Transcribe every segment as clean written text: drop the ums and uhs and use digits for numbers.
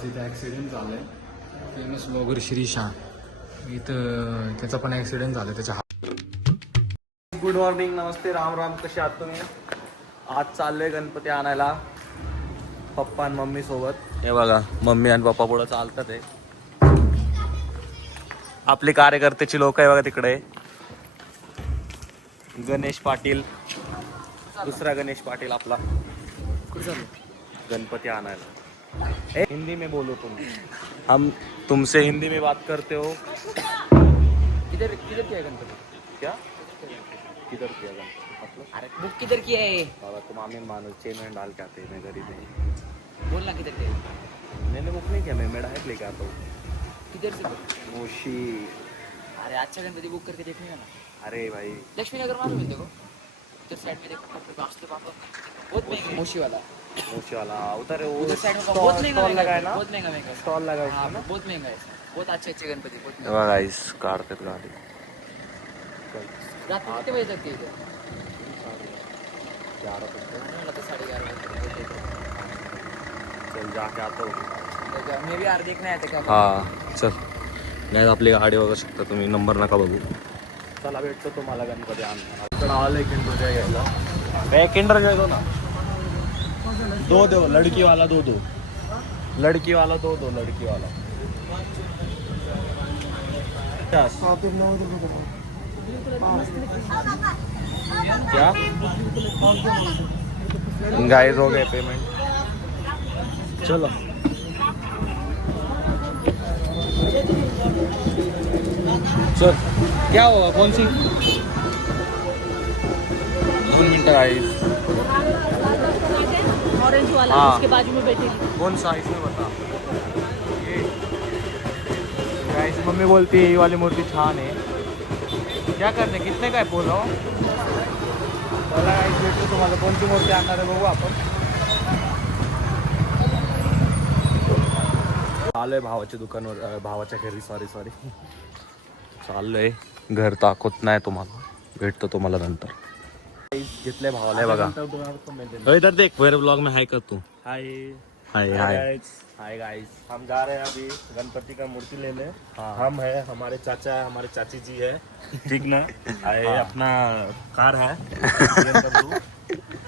भावाचा इथं ॲक्सिडेंट झाला आहे. फेमस ब्लॉगर श्रीशा इथं त्याचा पण ॲक्सिडेंट झाला त्याच्या गुड मॉर्निंग, नमस्ते, राम राम. कसे आहात तुम्ही? आज चाललोय गणपती आणायला पप्पा आणि मम्मी सोबत. हे बघा मम्मी आणि पप्पा पुढे चालतात आहे. आपली कार्यकर्त्याची लोक आहे बघा तिकडे. गणेश पाटील, दुसरा गणेश पाटील आपला गणपती आणायला. हिंदी में बोलो तुम, हम तुमसे हिंदी में बात करते हो. किधर किधर किया है गणपति? क्या किधर किया गणपति मतलब? अरे बुक किधर किया है? बाबा तुम आमीन मानो, चेन में डाल के आते हैं, मैं गरीब नहीं. बोलना किधर किया है? मैंने बुक नहीं किया, मैं डायरेक्ट लेके आता हूँ. किधर से? मोशी. अरे अच्छा गणपति बुक करके देखने का ना. अरे भाई लक्ष्मी नगर मालूम है देखो, इधर साइड में देखो बहुत महंगा मोशी वाला. मोशी वाला उधर वो उधर साइड में बहुत महंगा लगा है ना, बहुत महंगा महंगा स्टॉल लगा है हाँ उसका ना. बहुत महंगा है. बहुत अच्छे अच्छे गणपति बहुत महंगे. बघा गाइस काढतात गाडी. रात में कितने बजे तक थी इधर? 11 बजे. मतलब 11:30 बजे. चल जाके आता हूँ. मैं भी यार देखने आया था क्या. हा चल. नाही आपली गाडी बघू शकता तुम्ही, नंबर नका बघू. चला भेटतो तुम्हाला गणपती आणताना. इकडं आलंय किंडर जॉय घ्यायला. किंडर जॉय दो ना. दो लड़की वाला दो लड़की वाला दो लड़की वाला. क्या गाइस हो गए पेमेंट. चलो चल. क्या होगा कौन सी? 2 minute guys. ऑरेंज वाला हाँ. उसके बाजू में बैठे. कौन सा इसमें बता. ये गाइस मम्मी बोलती है ये वाली मूर्ति छान है. क्या करते, कितने का है बोलो. चला गाइस भेटतो तुम्हाला. कोणती मूर्ती आणणार आहे बघू आपण. आलोय भावाच्या दुकानावर, भावाच्या घरी. सॉरी चाललोय. घर दाखवत नाही तुम्हाला, भेटतो तुम्हाला नंतर. घेतलंय भावाला बघा. इधर देख मेरे ब्लॉग में हाय कर तू. हाय हाय हाय हाय गाइस. हम जा रहे हैं अभी गणपति का मूर्ति लेने. हाँ. हम है, हमारे चाचा है, हमारे चाची जी है, ठीक ना. आए अपना कार है BMW,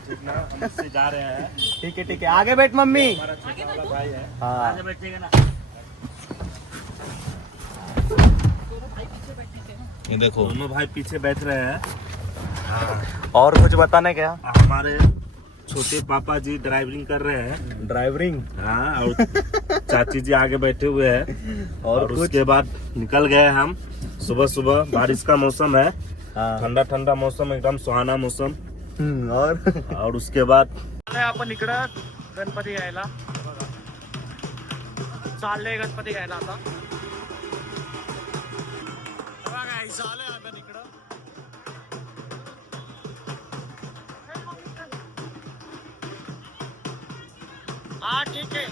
ठीक ना. हम इससे जा रहे हैं. ठीक है आगे बैठ मम्मी. हमारा छोटा वाला भाई है. हाँ. बैठेगा ना. ये देखो दोनों भाई पीछे बैठ रहे हैं. और कुछ बताने क्या. हमारे छोटे पापा जी ड्राइविंग कर रहे हैं. ड्राइवरिंग. हाँ, और चाची जी आगे बैठे हुए हैं. और उसके बाद निकल गए हम. सुबह बारिश का मौसम है. ठंडा ठंडा मौसम, एकदम सुहाना मौसम. और उसके बाद आपण इकडं गणपती घ्यायला चाललंय. गणपती घ्यायला आता चाललंय आपण इकडं. हा ठीक आहे.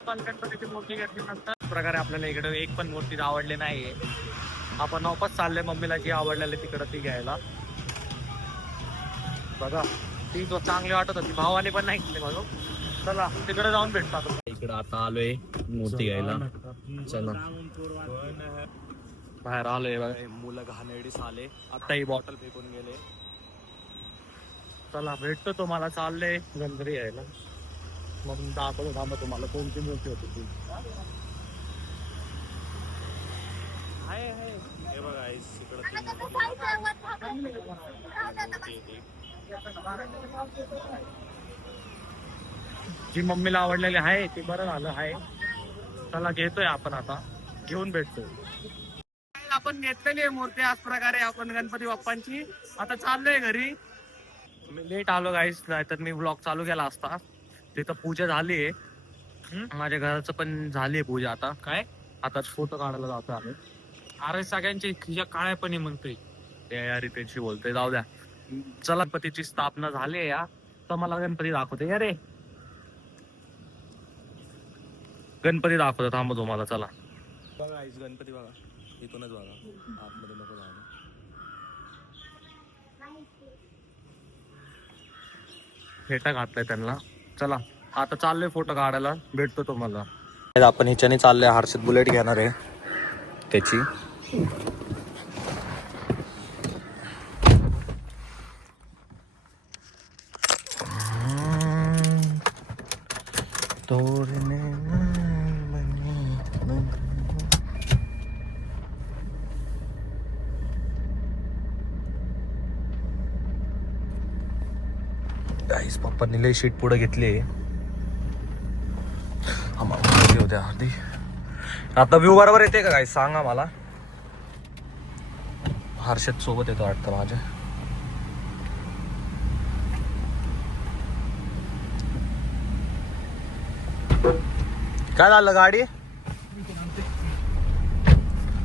पण गणपतीची मूर्ती घेतल्यानंतर प्रकारे आपल्याला इकडे एक पण मूर्ती आवडली नाहीये. आपण वापस चालले मम्मीला जी आवडलेली तिकडं ती घ्यायला. बघा ती तो चांगली वाटत होती, भावाने पण नाही घेतली म्हणून. चला तिकडे जाऊन भेटतो आपण. इकडं आता आलोय मूर्ती घ्यायला. चला बाहेर आलोय बघा. मुलं घाणेरडीच आले. आता ही बॉटल फेकून गेले. चला भेटतो तुम्हाला. चालले गणपती घ्यायला. मग दाखवतो थांबा तुम्हाला कोणती मूर्ती होती ती. आहे हे बघा इकडं जी मम्मीला आवडलेली आहे ती. बरं झालं आहे. चला घेतोय आपण आता. घेऊन भेटतोय. आपण घेतलेली आहे मूर्ती आज प्रकारे आपण गणपती बाप्पांची. आता चाललोय घरी. मी लेट आलो गाईस, नाहीतर मी ब्लॉग चालू केला असता. तिथं पूजा झाली आहे. माझ्या घराचं पण झाली आहे पूजा. आता काय आता फोटो काढायला जातो आम्ही. अरे सगळ्यांची खिशा काळ्या पण म्हणतोय या रितेशशी बोलतोय. जाऊ द्या. चला गणपतीची स्थापना झाली आहे या. तर मला गणपती दाखवते. अरे गणपती दाखवतो थांबा तुम्हाला. चला बघा गणपती बघा. इथूनच बघा. आतमध्ये नको जाऊ. फेटा घातलाय त्यांना. चला आता चाललोय फोटो काढायला, भेटतो तुम्हाला. आपण हिच्याने चाललोय, हर्षद बुलेट घेणार आहे त्याची. गाईस पप्पांनी लय शीट पुढे घेतली. आम्हाला घेऊ द्या आधी. आता व्ह्यू बरोबर येते का काय सांगा मला. हर्षद सोबत येतो वाटतं माझ्या. काय झालं गाडी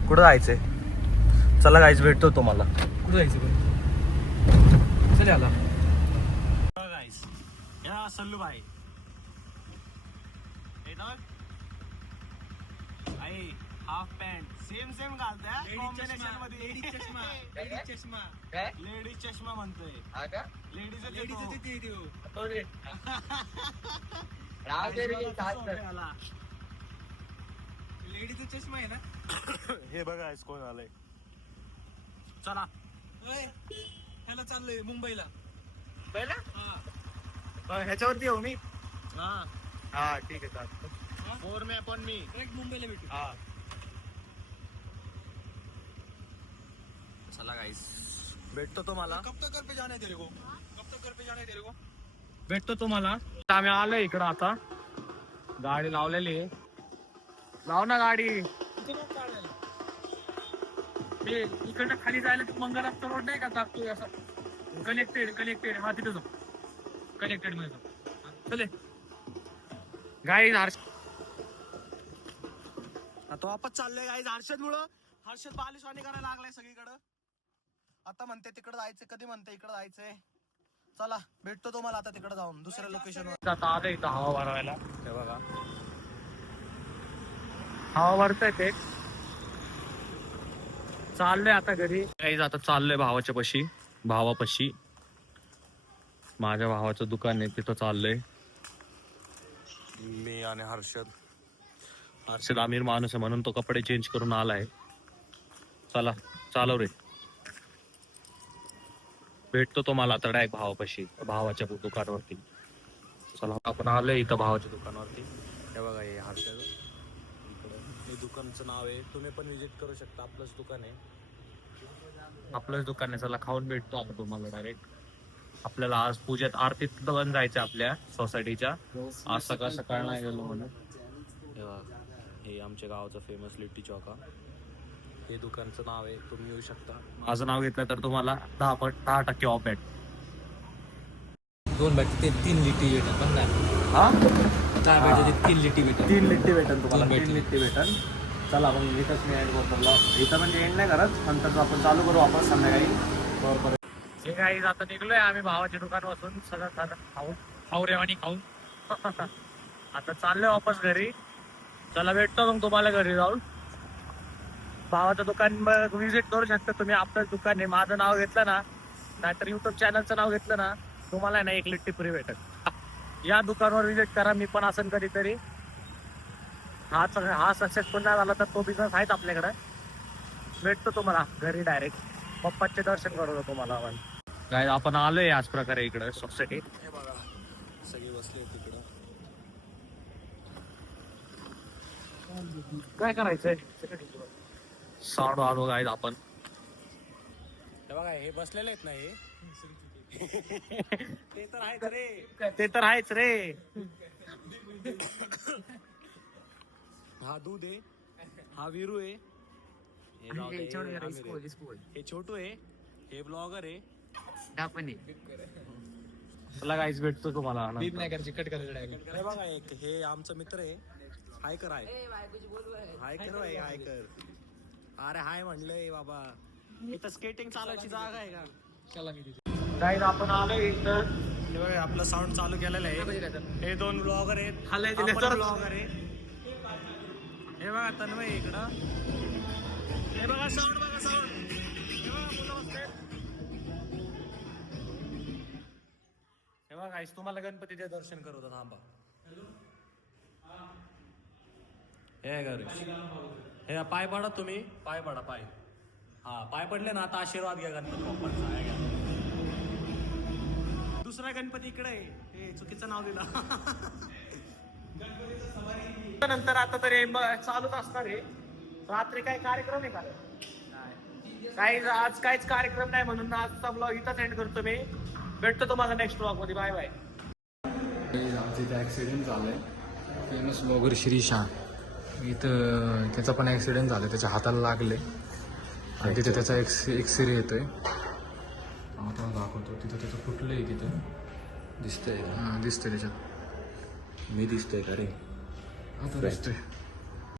कुठं जायचंय. चला गाईस भेटतो तुम्हाला. कुठं जायचं चल आला गाईस. या सल्लू भाई हाफ पॅन्ट सेम घालतोय कॉम्बिनेशन मध्ये. लेडीज चष्मा म्हणतोय. लेडीज चष्मा आहे ना. हे बघा कोण आलंय. चला ह्याला चाललोय मुंबईला. ह्याच्यावरती येऊ मी. हा ठीक आहे चालतं. Four map on me. मुंबईला भेटू. हा चला गाईस भेटतो तुम्हाला. कब तक घर पे जाने तेरे को. भेटतो तुम्हाला. आम्ही आलोय इकडं आता. गाडी लावलेली आहे. लाव ना गाडी. इकडनं खाली जायला मंगळाचा रोड नाही का टाकतोय असं कनेक्टेड. हा तिथं कनेक्टेड मध्ये चले गाई. आता वापस चाललोय गाईज हर्षद मुळे. हर्षद बालिशवाणी करायला लागलाय सगळीकडं. आता म्हणते तिकडे जायचंय, कधी म्हणते इकडे जायचंय. चला भेटतो तुम्हाला आता तिकडे जाऊन दुसऱ्या लोकेशनवर. आता आलं इथं हवा भरवायला. हे बघा हवा भरतय ते. चाललोय आता घरी. गाईज आता चाललोय भावापाशी. माझ्या भावाचं दुकान आहे तिथं चाललंय. मी आणि हर्षद आमिर माणूस आहे म्हणून तो कपडे चेंज करून आलाय. चला चालव रे. भेटतो तुम्हाला आता डायरेक्ट भावाच्या दुकानावरती. चला आपण आलोय इथं भावाच्या दुकानावरती. हे बघा हे हर्षद. हे दुकानचं नाव आहे, तुम्ही पण विजिट करू शकता. आपलंच दुकान आहे. चला खाऊन भेटतो आपण तुम्हाला डायरेक्ट. आपल्याला आज पूजेत आरतीत पण जायचं आपल्या सोसायटीच्या. आज सकाळ नाही गेलो म्हणून. हे आमच्या गावाचं फेमस लिट्टी चौका. हे दुकानचं नाव आहे, तुम्ही येऊ शकता. माझं नाव घेतलं तर तुम्हाला 10% ऑफ आहे. 2 भेटते 3 लिट्टी भेटत पण नाही. हा 4 भेटते 3 लिट्टी भेटत. 3 लिट्टी भेटन तुम्हाला. 3 लिट्टी भेटन. चला मग इथंच मी एंड करतो. इथं म्हणजे एंड नाही करत, नंतर आपण चालू करू वापस संध्याकाळी. बरोबर. हे काही आता निघलोय आम्ही भावाच्या दुकान बसून. सगळं खाऊ रेवानी खाऊन. आता चाललोय वापस घरी. चला भेटतो मग तुम्हाला घरी जाऊन. भावाचं दुकान व्हिजिट करू शकता तुम्ही. आपलं दुकान आहे. माझं नाव घेतलं ना, नाहीतर युट्यूब चॅनलचं नाव घेतलं ना, तुम्हाला ना 1 लिट्टी फ्री भेटेल. या दुकानावर व्हिजिट करा. मी पण असेल कधीतरी. हा सक्सेसफुल नाही झाला तर तो बिझनेस आहेच आपल्याकडे. भेटतो तुम्हाला घरी डायरेक्ट. पप्पाचे दर्शन करू तुम्हाला. काय आपण आलोय याच प्रकारे इकडे सोसायटी. हे बघा सगळे बसले तिकडं. काय करायचंय साऊंड वाढव गाईज आपण. हे बघा हे बसलेले आहेत ना, हे ते तर आहेत रे. ते तर आहेच रे. हा दूध आहे, हा वीरू आहे, हे छोटू आहे, हे ब्लॉगर आहे. चला गाईज भेटतो तुम्हाला. हे बघा एक हे आमचा मित्र आहे. हाय कर. हाय कर. अरे हाय म्हणलंय बाबा. इथं स्केटिंग चालवायची जागा आहे का. गाईज आपण आलोय इथं. हे बघा आपलं साऊंड चालू केलेलं आहे. हे 2 ब्लॉगर आहेत. ब्लॉगर आहे. हे बघा तन्मय इकडं. हे बघा साऊंड. हे तेव्हा गाईस तुम्हाला गणपतीचे दर्शन करू थांबा. हे गणेश, हे पाय पडा तुम्ही, पाय पडा पाय. हा पाय पडले ना, आता आशीर्वाद घ्या गणपती बाप्पांचा. हे घ्या. दुसरा गणपती इकडे आहे, हे चुकीचं नाव दिलं. नंतर आता तरी चालूच असणार आहे. रात्री काही कार्यक्रम आहे का? काही आज काहीच कार्यक्रम नाही, म्हणून आजचा ब्लॉग इथं एंड करतो मी. भेटतो तुम्हाला नेक्स्ट ब्लॉग मध्ये. Bye bye. आज इथं ॲक्सिडेंट झालाय. फेमस ब्लॉगर श्रीशा इथं, त्याचा पण ॲक्सिडेंट झाला, त्याच्या हाताला लागले आणि तिथे त्याचा एक्सरे येतोय. आता दाखवतो तिथं, त्याचं फुटलंय तिथं दिसतंय. हां दिसतंय त्याच्यात. मी दिसतोय का रे? आता दिसतोय.